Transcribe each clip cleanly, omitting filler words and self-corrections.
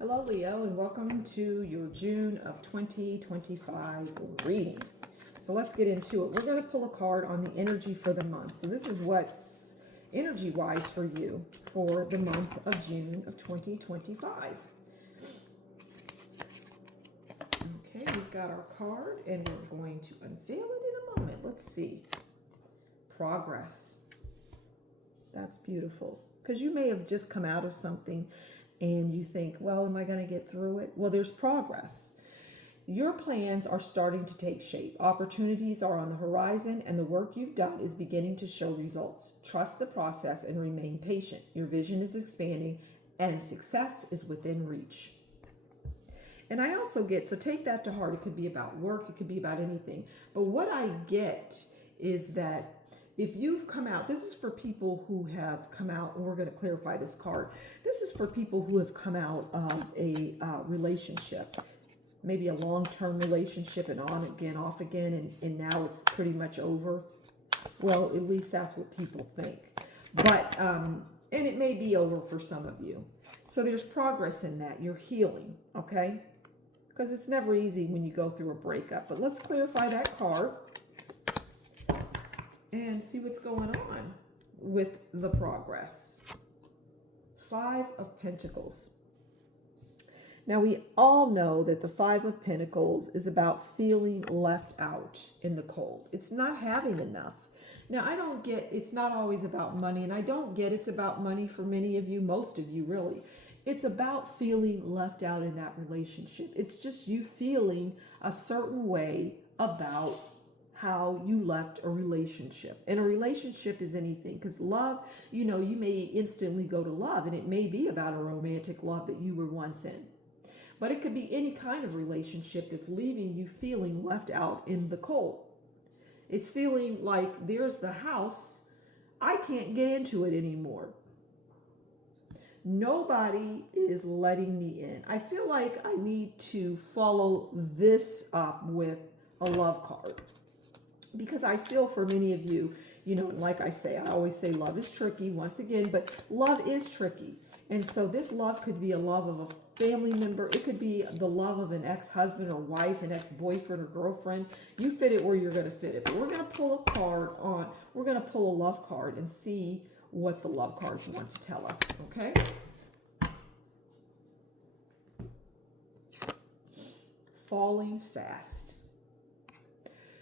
Hello, Leo, and welcome to your June of 2025 reading. So let's get into it. We're going to pull a card on the energy for the month. So this is what's energy-wise for you for the month of June of 2025. Okay, we've got our card, and we're going to unveil it in a moment. Let's see. Progress. That's beautiful. Because you may have just come out of something and you think, well, am I going to get through it? Well, there's progress. Your plans are starting to take shape. Opportunities are on the horizon, and the work you've done is beginning to show results. Trust the process and remain patient. Your vision is expanding, and success is within reach. And I also get, so take that to heart. It could be about work, it could be about anything. But what I get is that if you've come out, this is for people who have come out, and we're going to clarify this card. This is for people who have come out of a relationship, maybe a long-term relationship, and on again, off again, and now it's pretty much over. Well, at least that's what people think. But, and it may be over for some of you. So there's progress in that. You're healing, okay? Because it's never easy when you go through a breakup. But let's clarify that card and see what's going on with the progress. Five of Pentacles. Now, we all know that the Five of Pentacles is about feeling left out in the cold. It's not having enough. Now, I don't get, it's not always about money, and I don't get it's about money for many of you, most of you really. It's about feeling left out in that relationship. It's just you feeling a certain way about how you left a relationship. And a relationship is anything, because love, you know, you may instantly go to love, and it may be about a romantic love that you were once in. But it could be any kind of relationship that's leaving you feeling left out in the cold. It's feeling like there's the house, I can't get into it anymore. Nobody is letting me in. I feel like I need to follow this up with a love card. Because I feel for many of you, you know, like I say, I always say love is tricky once again, but love is tricky. And so this love could be a love of a family member. It could be the love of an ex-husband or wife, an ex-boyfriend or girlfriend. You fit it where you're going to fit it. But we're going to pull a card on, we're going to pull a love card and see what the love cards want to tell us, okay? Falling fast.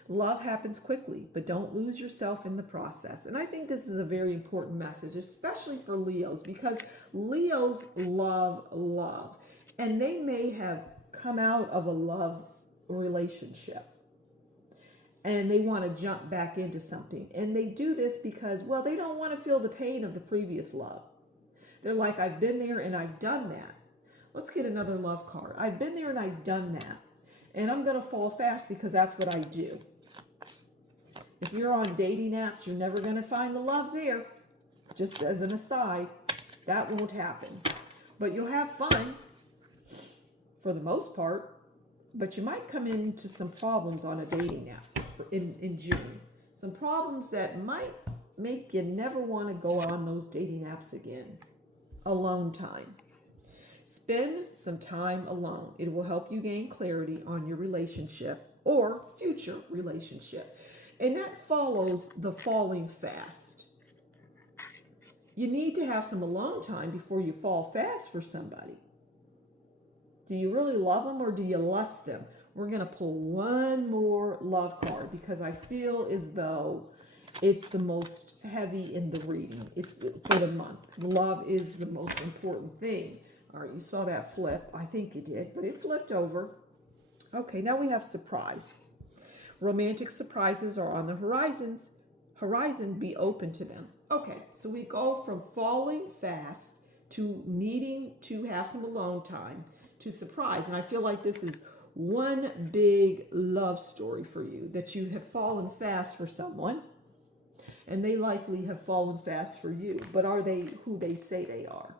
Love happens quickly, but don't lose yourself in the process. And I think this is a very important message, especially for Leos, because Leos love love. And they may have come out of a love relationship and they want to jump back into something. And they do this because, well, they don't want to feel the pain of the previous love. They're like, I've been there and I've done that. Let's get another love card. I've been there and I've done that. And I'm going to fall fast because that's what I do. If you're on dating apps, you're never going to find the love there. Just as an aside, that won't happen. But you'll have fun for the most part. But you might come into some problems on a dating app in June. Some problems that might make you never want to go on those dating apps again. Alone time. Spend some time alone. It will help you gain clarity on your relationship or future relationship. And that follows the falling fast. You need to have some alone time before you fall fast for somebody. Do you really love them or do you lust them? We're going to pull one more love card because I feel as though it's the most heavy in the reading. It's for the month. Love is the most important thing. All right, you saw that flip. I think you did, but it flipped over. Okay, now we have surprise. Romantic surprises are on the horizon, be open to them. Okay, so we go from falling fast to needing to have some alone time to surprise. And I feel like this is one big love story for you, that you have fallen fast for someone and they likely have fallen fast for you. But are they who they say they are?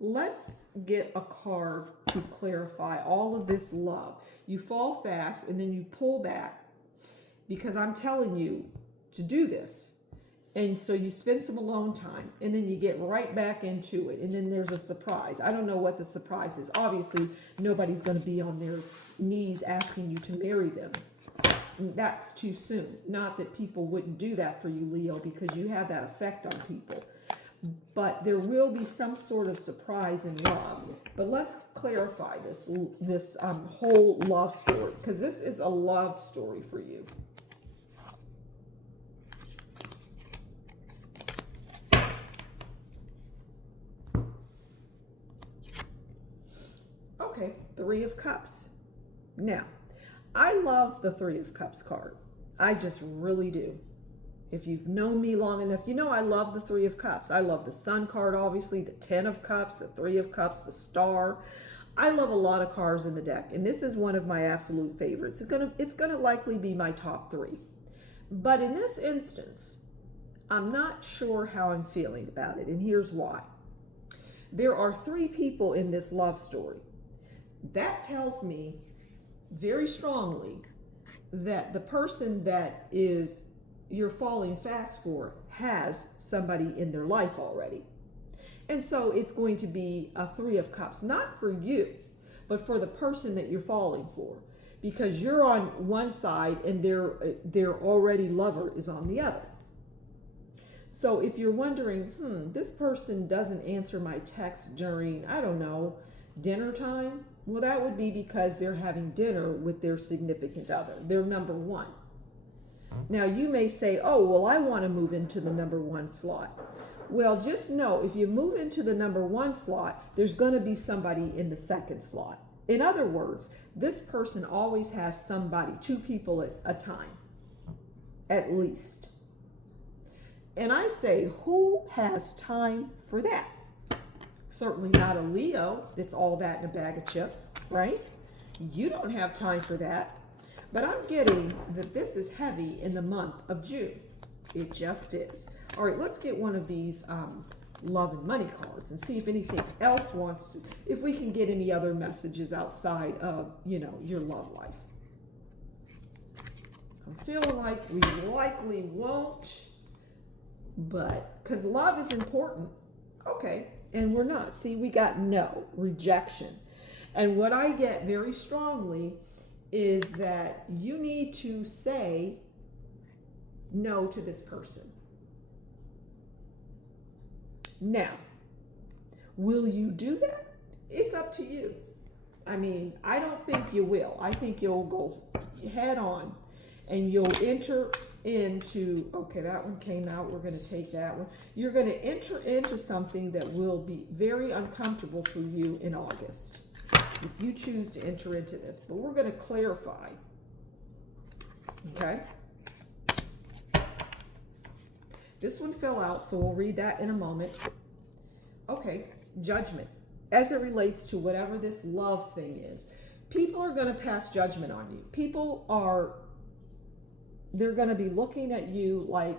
Let's get a card to clarify all of this love. You fall fast and then you pull back because I'm telling you to do this. And so you spend some alone time and then you get right back into it. And then there's a surprise. I don't know what the surprise is. Obviously, nobody's going to be on their knees asking you to marry them. That's too soon. Not that people wouldn't do that for you, Leo, because you have that effect on people. But there will be some sort of surprise in love. But let's clarify this whole love story, because this is a love story for you. Okay, Three of Cups. Now, I love the Three of Cups card. I just really do. If you've known me long enough, you know I love the Three of Cups. I love the Sun card, obviously, the Ten of Cups, the Three of Cups, the Star. I love a lot of cards in the deck, and this is one of my absolute favorites. It's gonna likely be my top 3. But in this instance, I'm not sure how I'm feeling about it, and here's why. There are 3 people in this love story. That tells me very strongly that the person that you're falling fast for has somebody in their life already. And so it's going to be a Three of Cups, not for you, but for the person that you're falling for, because you're on one side and their already lover is on the other. So if you're wondering, this person doesn't answer my text during, I don't know, dinner time, well, that would be because they're having dinner with their significant other, their number 1. Now, you may say, oh, well, I want to move into the number 1 slot. Well, just know, if you move into the number 1 slot, there's going to be somebody in the 2nd slot. In other words, this person always has somebody, 2 people at a time, at least. And I say, who has time for that? Certainly not a Leo that's all that in a bag of chips, right? You don't have time for that. But I'm getting that this is heavy in the month of June. It just is. All right, let's get one of these love and money cards and see if anything else wants to, if we can get any other messages outside of, your love life. I'm feeling like we likely won't, but because love is important. Okay. And we're not. See, we got no, rejection. And what I get very strongly is that you need to say no to this person. Now, will you do that? It's up to you. I mean, I don't think you will. I think you'll go head on and you'll enter into, okay, that one came out, we're going to take that one. You're going to enter into something that will be very uncomfortable for you in August, if you choose to enter into this. But we're going to clarify, okay? This one fell out, so we'll read that in a moment. Okay, judgment. As it relates to whatever this love thing is, people are going to pass judgment on you. They're going to be looking at you like,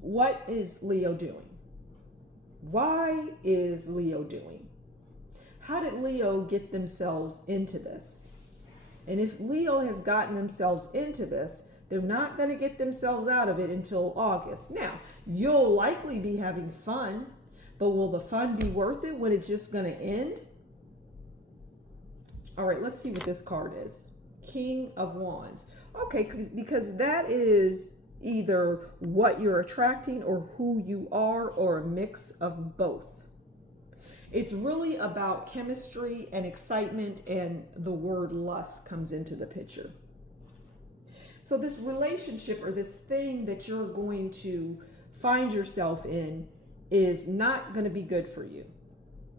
what is Leo doing? Why is Leo doing? How did Leo get themselves into this? And if Leo has gotten themselves into this, they're not going to get themselves out of it until August. Now, you'll likely be having fun, but will the fun be worth it when it's just going to end? All right, let's see what this card is. King of Wands. Okay, because that is either what you're attracting or who you are, or a mix of both. It's really about chemistry and excitement, and the word lust comes into the picture. So this relationship or this thing that you're going to find yourself in is not going to be good for you.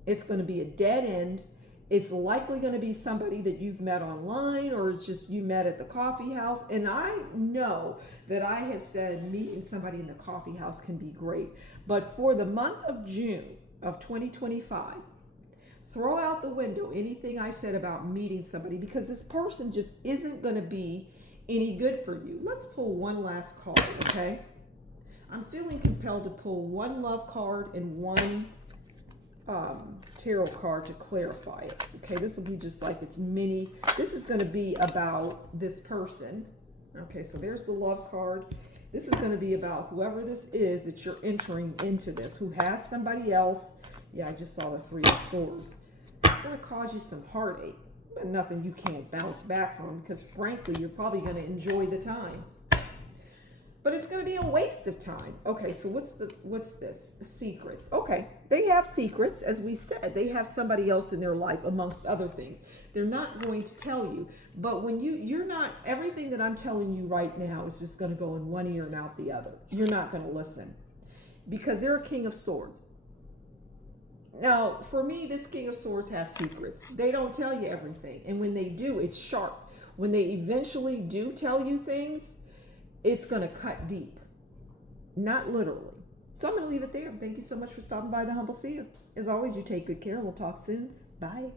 It's going to be a dead end. It's likely going to be somebody that you've met online, or it's just you met at the coffee house. And I know that I have said meeting somebody in the coffee house can be great. But for the month of June of 2025, throw out the window anything I said about meeting somebody, because this person just isn't going to be any good for you. Let's pull one last card, okay? I'm feeling compelled to pull one love card and one tarot card to clarify it. Okay, this will be just like it's mini. This is going to be about this person. Okay, so there's the love card. This is going to be about whoever this is that you're entering into this, who has somebody else. Yeah, I just saw the Three of Swords. It's going to cause you some heartache, but nothing you can't bounce back from, because frankly, you're probably going to enjoy the time. But it's going to be a waste of time. Okay, so what's this? The secrets. Okay, they have secrets, as we said. They have somebody else in their life, amongst other things. They're not going to tell you. But when you're not, everything that I'm telling you right now is just going to go in one ear and out the other. You're not going to listen. Because they're a King of Swords. Now, for me, this King of Swords has secrets. They don't tell you everything. And when they do, it's sharp. When they eventually do tell you things, it's going to cut deep, not literally. So I'm going to leave it there. Thank you so much for stopping by The Humble Seer. As always, you take good care. We'll talk soon. Bye.